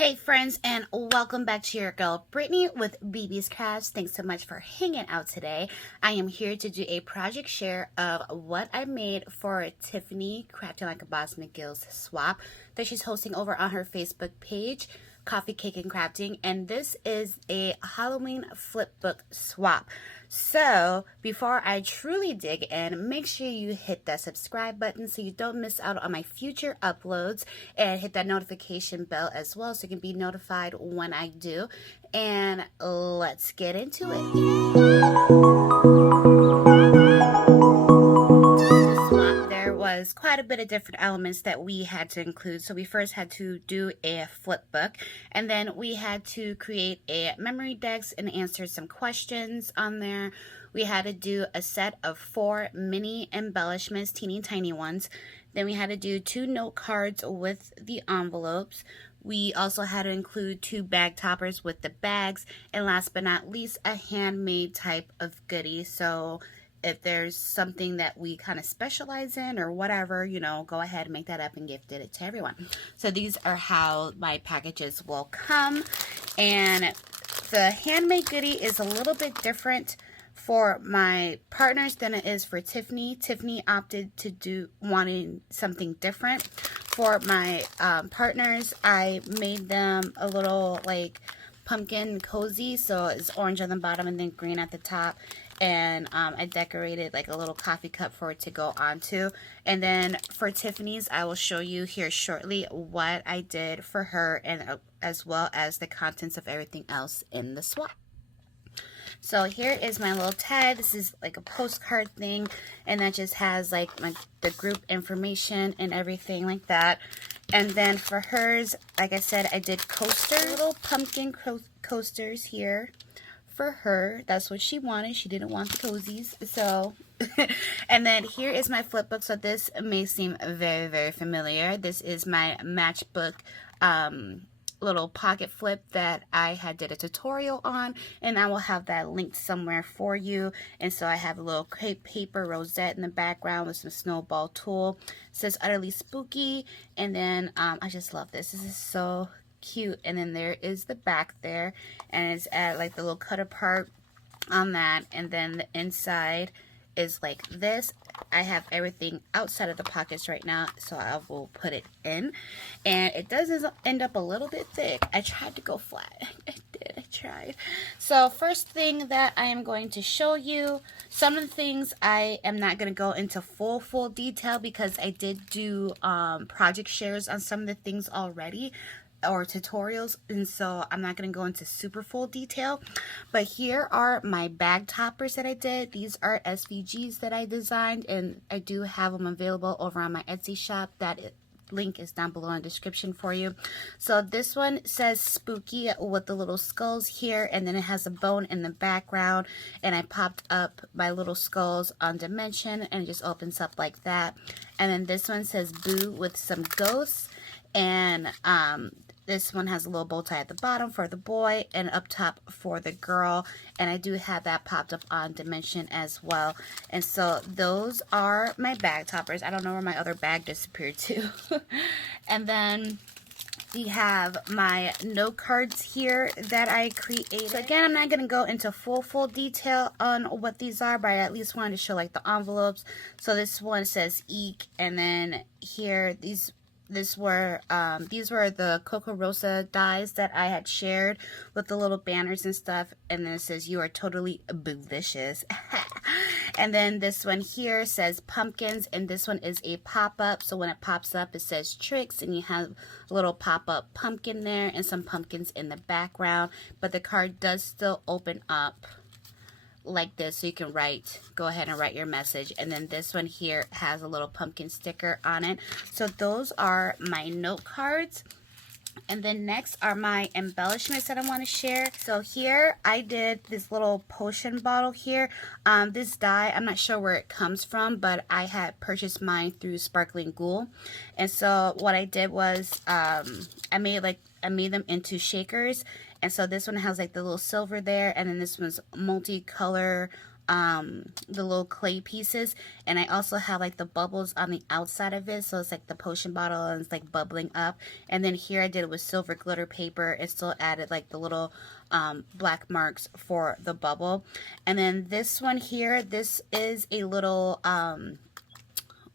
Hey friends, and welcome back to your girl Brittany with BB's Crafts. Thanks so much for hanging out today. I am here to do a project share of what I made for Tiffany Crafting Like a Boss McGill's swap that she's hosting over on her Facebook page, Coffee, Cake, and Crafting. And this is a Halloween flip book swap. So before I truly dig in, make sure you hit that subscribe button so you don't miss out on my future uploads, and hit that notification bell as well so you can be notified when I do. And let's get into it. There was quite a bit of different elements that we had to include. So we first had to do a flip book, and then we had to create a memory decks and answer some questions on there. We had to do a set of 4 mini embellishments, teeny tiny ones. Then we had to do 2 note cards with the envelopes. We also had to include 2 bag toppers with the bags, and last but not least, a handmade type of goodie. So if there's something that we kind of specialize in or whatever, you know, go ahead and make that up and gift it to everyone. So these are how my packages will come. And the handmade goodie is a little bit different for my partners than it is for Tiffany. Tiffany opted to do wanting something different. For my partners, I made them a little like pumpkin cozy, so it's orange on the bottom and then green at the top, and I decorated like a little coffee cup for it to go onto. And then for Tiffany's, I will show you here shortly what I did for her, and as well as the contents of everything else in the swap. So here is my little tag. This is like a postcard thing, and that just has like the group information and everything like that. And then for hers, like I said, I did coasters, little pumpkin coasters here for her. That's what she wanted. She didn't want the cozies. So, and then here is my flip book. So this may seem very, very familiar. This is my matchbook little pocket flip that I had did a tutorial on, and I will have that linked somewhere for you. And so I have a little crepe paper rosette in the background with some snowball tulle. It says utterly spooky, and then I just love this. This is so cute. And then there is the back there, and it's at like the little cut apart on that, and then the inside is like this. I have everything outside of the pockets right now, so I will put it in, and it does end up a little bit thick. I tried to go flat. I tried. So first thing that I am going to show you, some of the things I am not going to go into full detail because I did do project shares on some of the things already, or tutorials, and so I'm not going to go into super full detail. But here are my bag toppers that I did. These are SVGs that I designed, and I do have them available over on my Etsy shop. That link is down below in the description for you. So this one says spooky with the little skulls here, and then it has a bone in the background, and I popped up my little skulls on dimension, and it just opens up like that. And then this one says boo with some ghosts, and this one has a little bow tie at the bottom for the boy and up top for the girl, and I do have that popped up on dimension as well. And so those are my bag toppers. I don't know where my other bag disappeared to. And then we have my note cards here that I created. So again, I'm not going to go into full detail on what these are, but I at least wanted to show like the envelopes. So this one says Eek, and then here these were the Coco Rosa dies that I had shared with the little banners and stuff, and then it says you are totally delicious. And then this one here says pumpkins, and this one is a pop-up, so when it pops up it says tricks, and you have a little pop-up pumpkin there and some pumpkins in the background, but the card does still open up like this, so you can go ahead and write your message. And then this one here has a little pumpkin sticker on it. So those are my note cards. And then next are my embellishments that I want to share. So here I did this little potion bottle here. This die, I'm not sure where it comes from, but I had purchased mine through Sparkling Ghoul. And so what I did was I made them into shakers. And so this one has like the little silver there, and then this one's multicolor the little clay pieces, and I also have like the bubbles on the outside of it, so it's like the potion bottle and it's like bubbling up. And then here I did it with silver glitter paper and still added like the little black marks for the bubble. And then this one here, this is a little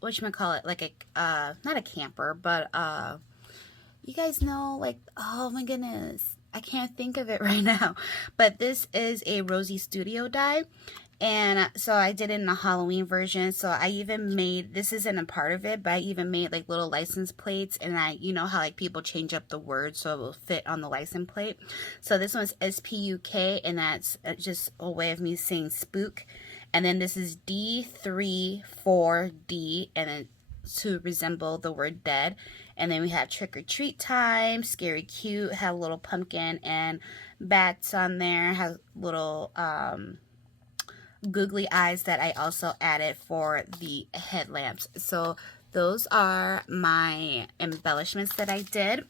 whatchamacallit, like a not a camper, but you guys know, like, oh my goodness, I can't think of it right now, but this is a Rosie Studio die. And so I did it in a Halloween version. So I even made, this isn't a part of it, but I even made like little license plates. And you know how like people change up the words so it will fit on the license plate. So this one's SPUK, and that's just a way of me saying spook. And then this is D34D, and then to resemble the word dead. And then we have trick or treat time, scary cute, have a little pumpkin and bats on there, has little googly eyes that I also added for the headlamps. So those are my embellishments that I did.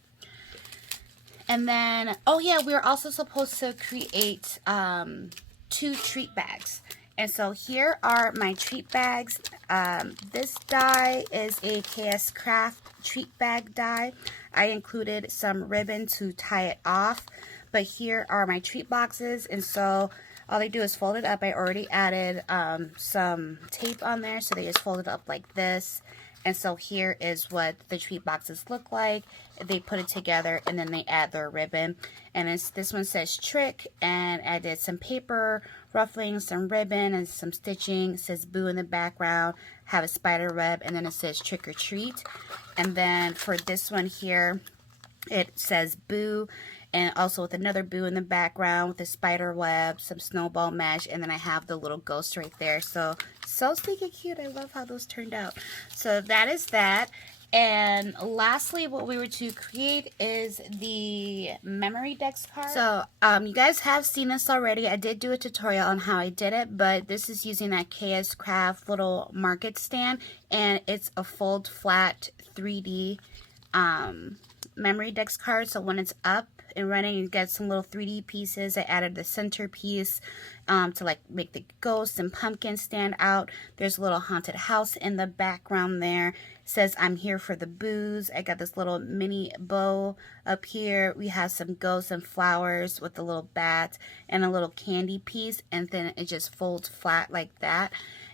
And then, oh yeah, we were also supposed to create 2 treat bags. And so here are my treat bags. This die is a KS Craft treat bag die. I included some ribbon to tie it off. But here are my treat boxes. And so all they do is fold it up. I already added some tape on there, so they just fold it up like this. And so here is what the treat boxes look like. They put it together and then they add their ribbon. And this one says trick, and I did some paper ruffling, some ribbon, and some stitching. It says boo in the background, have a spider web, and then it says trick or treat. And then for this one here, it says boo, and also with another boo in the background with a spider web, some snowball mesh, and then I have the little ghost right there. So stinking cute. I love how those turned out. So that is that. And lastly, what we were to create is the memory dex card. So you guys have seen this already. I did do a tutorial on how I did it, but this is using that KS Craft little market stand, and it's a fold flat 3D memory dex card. So when it's up and running, you get some little 3D pieces. I added the centerpiece to like make the ghosts and pumpkins stand out. There's a little haunted house in the background there. It says I'm here for the booze. I got this little mini bow up here. We have some ghosts and flowers with a little bat and a little candy piece, and then it just folds flat like that.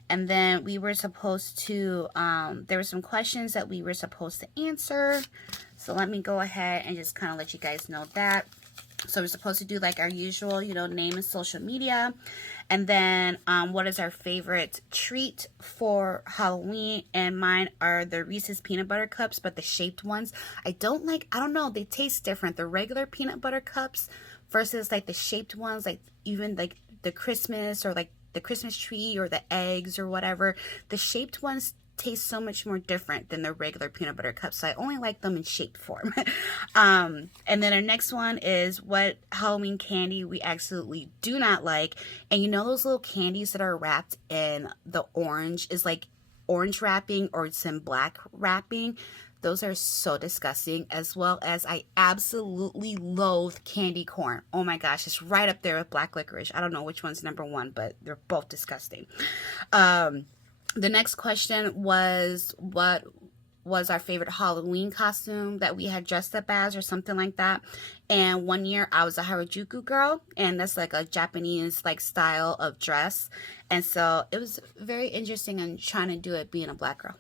And then we were supposed to, there were some questions that we were supposed to answer. So let me go ahead and just kind of let you guys know that. So we're supposed to do like our usual, you know, name and social media. And then what is our favorite treat for Halloween? And mine are the Reese's peanut butter cups, but the shaped ones. I don't know, they taste different. The regular peanut butter cups versus like the shaped ones, like even like the Christmas or like the Christmas tree or the eggs or whatever. The shaped ones taste so much more different than the regular peanut butter cups, so I only like them in shaped form. And then our next one is what Halloween candy we absolutely do not like. And you know those little candies that are wrapped in the orange, is like orange wrapping or it's in black wrapping? Those are so disgusting, as well as I absolutely loathe candy corn. Oh my gosh, it's right up there with black licorice. I don't know which one's number one, but they're both disgusting. The next question was what was our favorite Halloween costume that we had dressed up as or something like that. And one year I was a Harajuku girl, and that's like a Japanese like style of dress. And so it was very interesting in trying to do it being a black girl.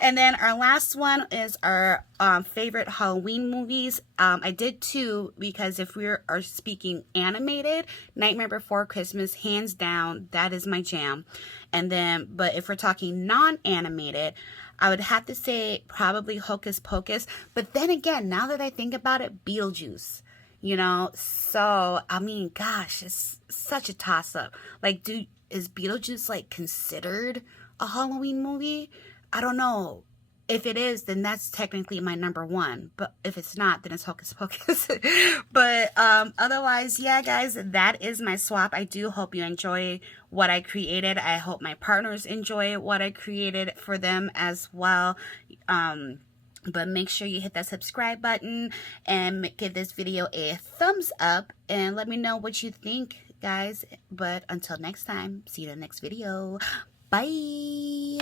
And then our last one is our favorite Halloween movies. I did 2 because if we are speaking animated, Nightmare Before Christmas, hands down, that is my jam. And then, but if we're talking non-animated, I would have to say probably Hocus Pocus. But then again, now that I think about it, Beetlejuice, you know? So, I mean, gosh, it's such a toss-up. Like, is Beetlejuice, like, considered a Halloween movie? I don't know. If it is, then that's technically my number 1. But if it's not, then it's Hocus Pocus. But otherwise, yeah, guys, that is my swap. I do hope you enjoy what I created. I hope my partners enjoy what I created for them as well. But make sure you hit that subscribe button and give this video a thumbs up and let me know what you think guys. But until next time, see you in the next video. Bye.